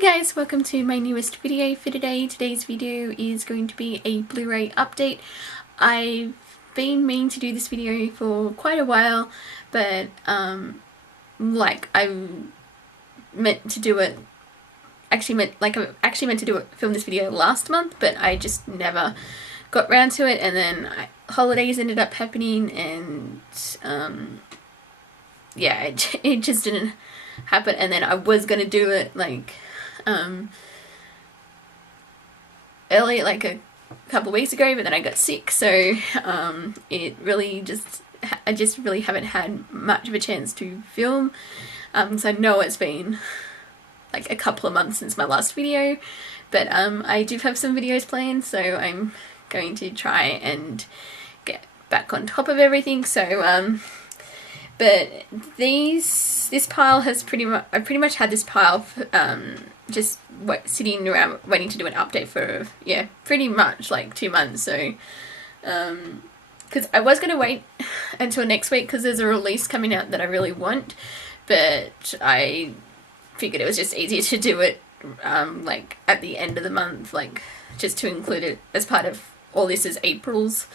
Hey guys, welcome to my newest video for today. Today's video is going to be a Blu-ray update. I've been meaning to do this video for quite a while, but I meant to do it, film this video last month, but I just never got round to it, and then holidays ended up happening, and yeah, it just didn't happen. And then I was gonna do it early, like a couple of weeks ago, but then I got sick, so it really I just really haven't had much of a chance to film, so I know it's been like a couple of months since my last video, but I do have some videos planned, so I'm going to try and get back on top of everything. So but this pile has I pretty much had this pile just sitting around waiting to do an update for, yeah, pretty much like 2 months. So because I was going to wait until next week because there's a release coming out that I really want, but I figured it was just easier to do it like at the end of the month, like just to include it as part of all this is April's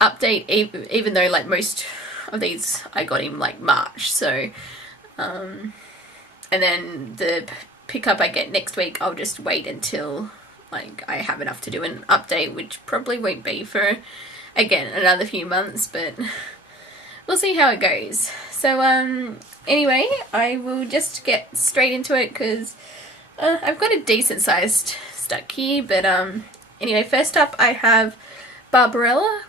update, even though like most of these I got in like March. So and then the pickup I get next week, I'll just wait until like I have enough to do an update, which probably won't be for, again, another few months, but we'll see how it goes. So anyway, I will just get straight into it because I've got a decent sized stack here. But anyway, first up I have Barbarella,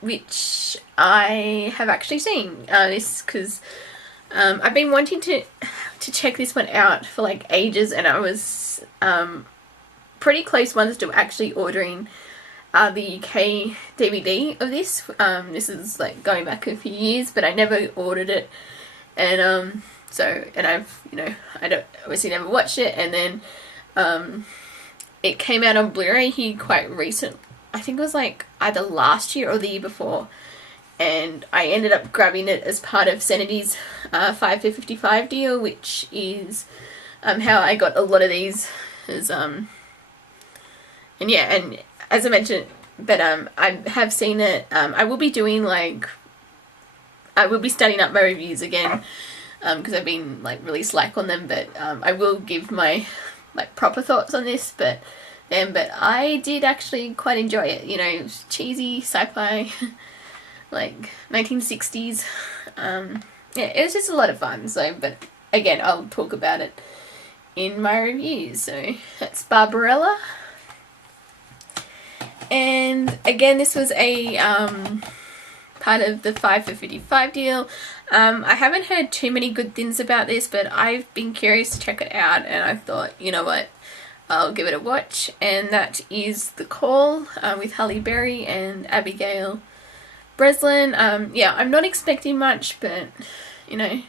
which I have actually seen this because I've been wanting to check this one out for like ages, and I was pretty close once to actually ordering the UK DVD of this. This is like going back a few years, but I never ordered it, and I've I don't obviously never watched it, and then it came out on Blu-ray here quite recent. I think it was like either last year or the year before, and I ended up grabbing it as part of Sanity's 5 for 55 deal, which is how I got a lot of these. And yeah, and as I mentioned, but I have seen it. I will be doing I will be studying up my reviews again because I've been like really slack on them, but I will give my like proper thoughts on this. But I did actually quite enjoy it. You know, cheesy sci-fi. Like 1960s. Yeah, it was just a lot of fun. So, but again, I'll talk about it in my reviews. So that's Barbarella. And again, this was a part of the 5 for 55 deal. I haven't heard too many good things about this, but I've been curious to check it out, and I thought, you know what, I'll give it a watch. And that is The Call with Halle Berry and Abigail Breslin. Yeah, I'm not expecting much, but you know,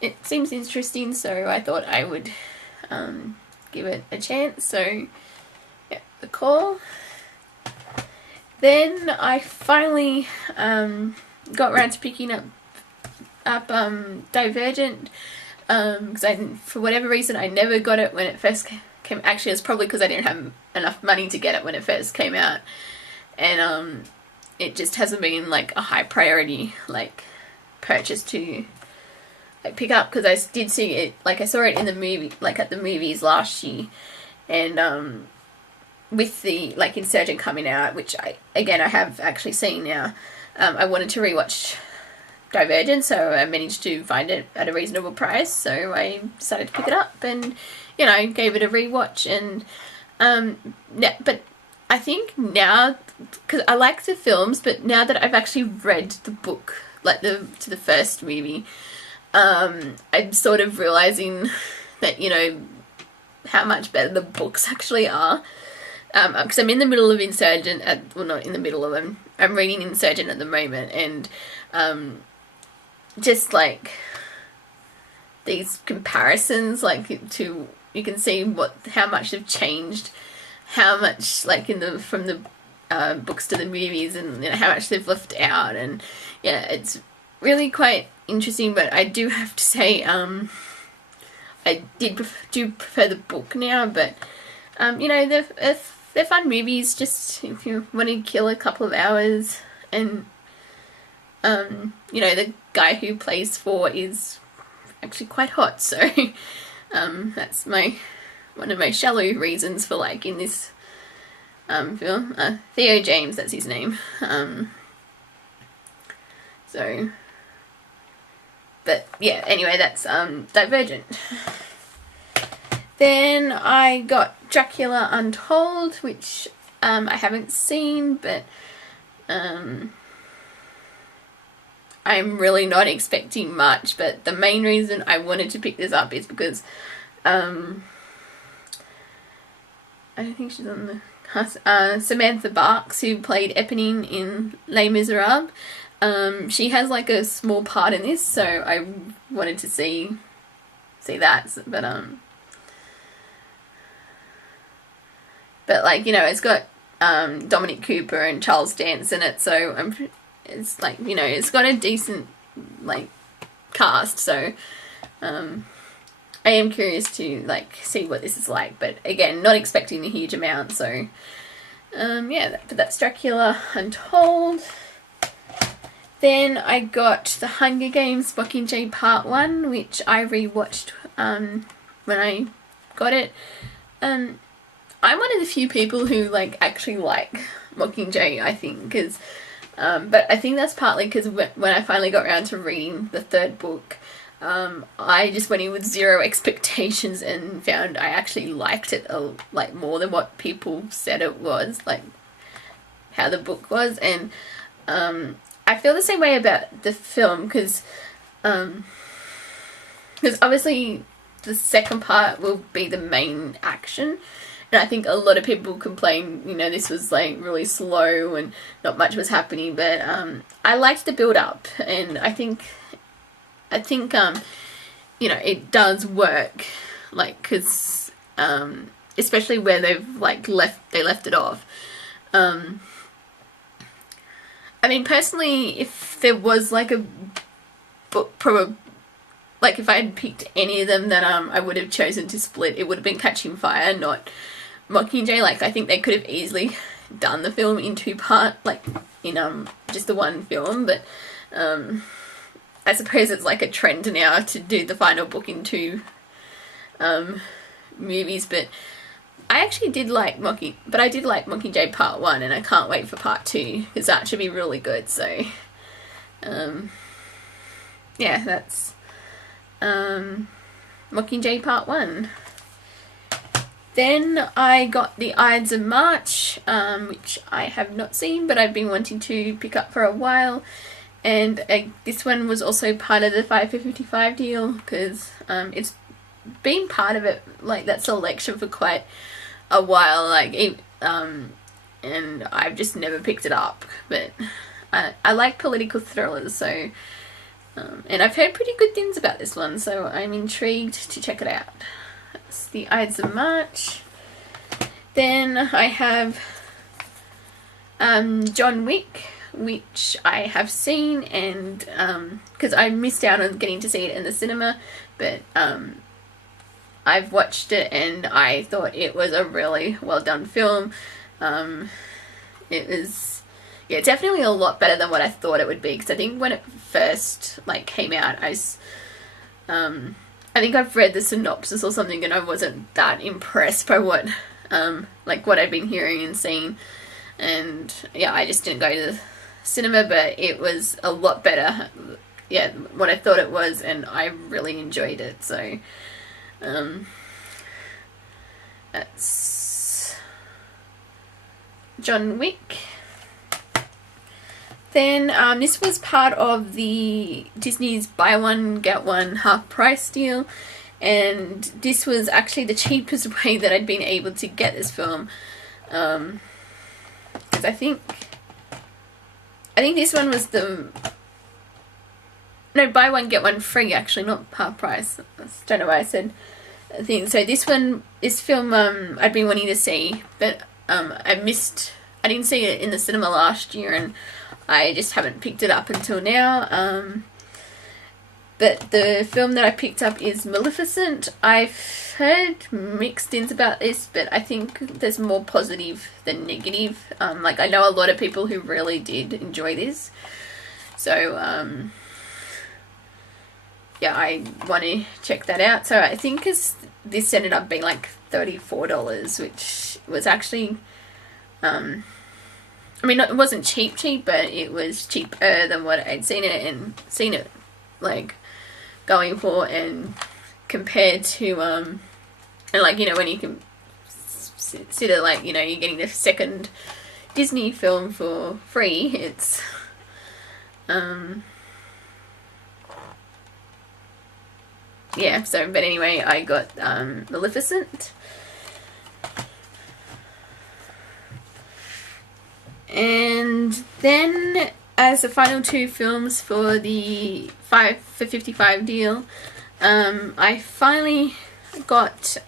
it seems interesting, so I thought I would give it a chance. So yeah, The Call. Then I finally got around to picking up Divergent, because for whatever reason I never got it when it first came. Actually, it's probably because I didn't have enough money to get it when it first came out, and it just hasn't been like a high priority like purchase to like pick up, because I did see it, like I saw it in the movie, like at the movies last year, and with the like Insurgent coming out, which I have actually seen now, I wanted to rewatch Divergent, so I managed to find it at a reasonable price, so I decided to pick it up and, you know, gave it a rewatch. And yeah, but I think now, because I like the films, but now that I've actually read the book, like to the first movie, I'm sort of realizing that, you know, how much better the books actually are. Because I'm in the middle of Insurgent, well, not in the middle of them, I'm reading Insurgent at the moment, and just like these comparisons, like to, you can see how much they've changed, how much like from the books to the movies, and you know, how much they've left out, and yeah, it's really quite interesting. But I do have to say, I do prefer the book now, but you know, they're fun movies. Just if you want to kill a couple of hours, and you know, the guy who plays 4 is actually quite hot, so that's one of my shallow reasons for liking this film. Theo James, that's his name. So, but yeah, anyway, that's Divergent. Then I got Dracula Untold, which I haven't seen, but I'm really not expecting much. But the main reason I wanted to pick this up is because I don't think she's on the cast. Samantha Barks, who played Eponine in Les Miserables, she has like a small part in this, so I wanted to see that. But like, you know, it's got Dominic Cooper and Charles Dance in it, so it's like, you know, it's got a decent like cast, so I am curious to like see what this is like, but again, not expecting a huge amount, so yeah, but that's Dracula Untold. Then I got The Hunger Games Mockingjay Part 1, which I rewatched when I got it. I'm one of the few people who like actually like Mockingjay, I think, because but I think that's partly because when I finally got around to reading the 3rd book, I just went in with 0 expectations and found I actually liked it like more than what people said it was, like how the book was. And I feel the same way about the film, because obviously the second part will be the main action, and I think a lot of people complain, you know, this was like really slow and not much was happening, but I liked the build up, and I think you know, it does work, like, because especially where they've like left it off. I mean, personally, if there was like a book, probably, like if I had picked any of them that I would have chosen to split, it would have been Catching Fire, not Mockingjay. Like, I think they could have easily done the film in 2 parts, like in just the one film, but I suppose it's like a trend now to do the final book in 2 movies, but I actually did like Mockingjay Part 1, and I can't wait for Part 2, because that should be really good, so yeah, that's Mockingjay Part 1. Then I got The Ides of March, which I have not seen, but I've been wanting to pick up for a while, and this one was also part of the 5 for 55 deal, because it's been part of it, like that selection for quite a while, like and I've just never picked it up, but I like political thrillers, so and I've heard pretty good things about this one, so I'm intrigued to check it out. That's The Ides of March. Then I have John Wick, which I have seen, and because I missed out on getting to see it in the cinema, but I've watched it and I thought it was a really well done film. It was, yeah, definitely a lot better than what I thought it would be, because I think when it first like came out, I think I've read the synopsis or something, and I wasn't that impressed by what what I'd been hearing and seeing, and yeah, I just didn't go to the cinema, but it was a lot better, yeah, what I thought it was, and I really enjoyed it, so that's John Wick. Then this was part of the Disney's buy one get one half price deal, and this was actually the cheapest way that I'd been able to get this film, because I think this one was buy one get one free, actually, not half price. I don't know why I said a thing. So this film I'd been wanting to see, but I didn't see it in the cinema last year, and I just haven't picked it up until now. But the film that I picked up is Maleficent. I've heard mixed things about this, but I think there's more positive than negative. Like, I know a lot of people who really did enjoy this. So, yeah, I want to check that out. So I think this ended up being like $34, which was actually, I mean, it wasn't cheap, but it was cheaper than what I'd seen it like going for, and compared to and like, you know, when you can consider, like, you know, you're getting the second Disney film for free, it's yeah. So, but anyway, I got Maleficent. And then, as the final two films for the 5 for 55 deal, I finally got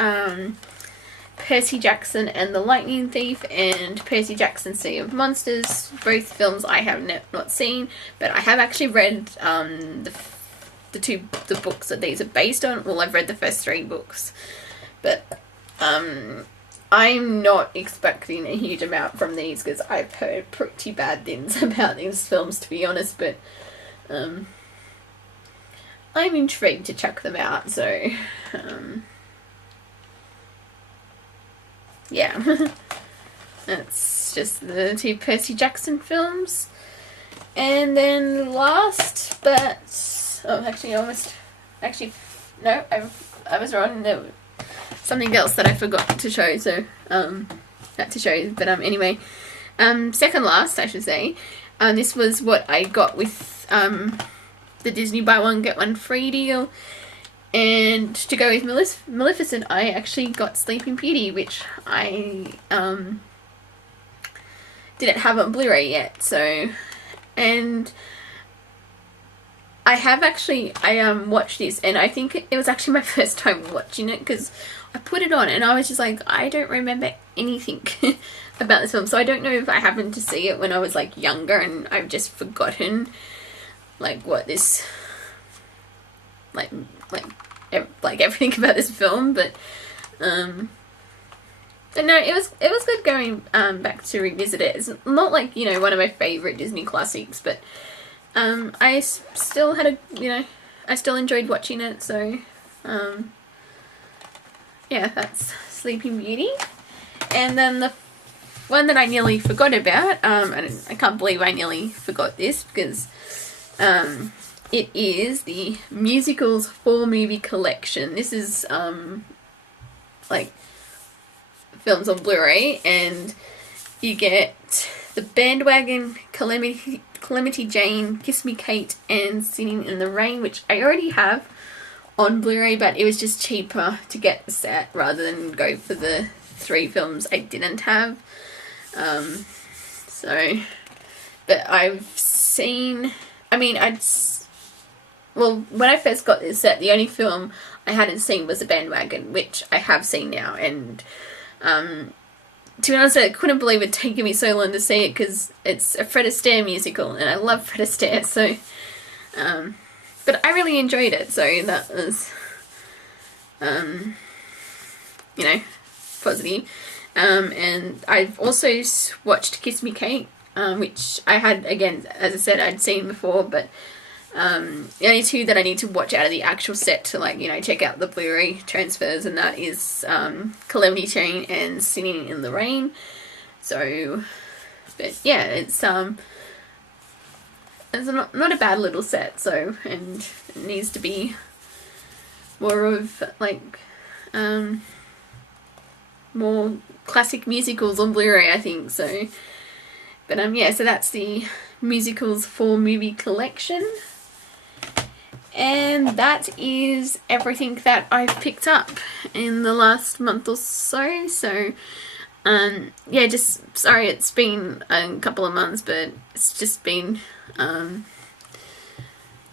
Percy Jackson and the Lightning Thief and Percy Jackson Sea of Monsters. Both films I have not seen, but I have actually read the books that these are based on. Well, I've read the first 3 books, but I'm not expecting a huge amount from these because I've heard pretty bad things about these films, to be honest, but I'm intrigued to check them out, so yeah. That's just the 2 Percy Jackson films. And then last, but no, I was wrong. There was something else that I forgot to show, so not to show you, but anyway, second last, I should say. This was what I got with the Disney buy one get one free deal, and to go with Maleficent, I actually got Sleeping Beauty, which I didn't have on Blu-ray yet. So, and I watched this, and I think it was actually my first time watching it, because I put it on and I was just like, I don't remember anything about this film. So I don't know if I happened to see it when I was like younger and I've just forgotten like what this like everything about this film, but no, it was good going back to revisit it. It's not like, you know, one of my favorite Disney classics, but I still had I still enjoyed watching it, so yeah, that's Sleeping Beauty. And then the one that I nearly forgot about, and I can't believe I nearly forgot this, because it is the Musicals 4-movie collection. This is like films on Blu-ray, and you get The Bandwagon, Calamity Jane, Kiss Me Kate, and Singing in the Rain, which I already have on Blu-ray, but it was just cheaper to get the set rather than go for the 3 films I didn't have. So, but I've seen, when I first got this set, the only film I hadn't seen was The Bandwagon, which I have seen now, and to be honest, I couldn't believe it taken me so long to see it, because it's a Fred Astaire musical, and I love Fred Astaire, so, but I really enjoyed it, so that was, you know, positive. And I've also watched Kiss Me Kate, which I had, again, as I said, I'd seen before, but the only 2 that I need to watch out of the actual set to, like, you know, check out the Blu-ray transfers, and that is Calamity Jane and Singing in the Rain. So, but yeah, it's not a bad little set, so, and it needs to be more of, like, more classic musicals on Blu-ray, I think, so. But yeah, so that's the Musicals 4-movie collection. And that is everything that I've picked up in the last month or so. So, yeah, just sorry it's been a couple of months, but it's just been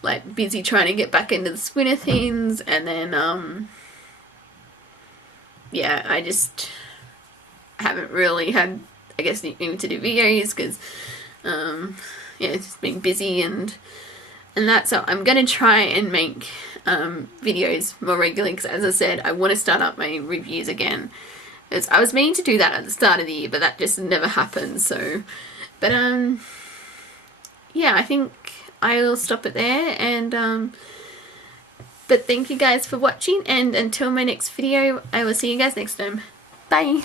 like busy trying to get back into the swing of things, and then yeah, I just haven't really had, I guess, even to do videos, because yeah, it's just been busy, and And that's so I'm gonna try and make videos more regularly, because as I said, I want to start up my reviews again. I was meaning to do that at the start of the year, but that just never happened. So, but yeah, I think I'll stop it there. And but thank you guys for watching, and until my next video, I will see you guys next time. Bye.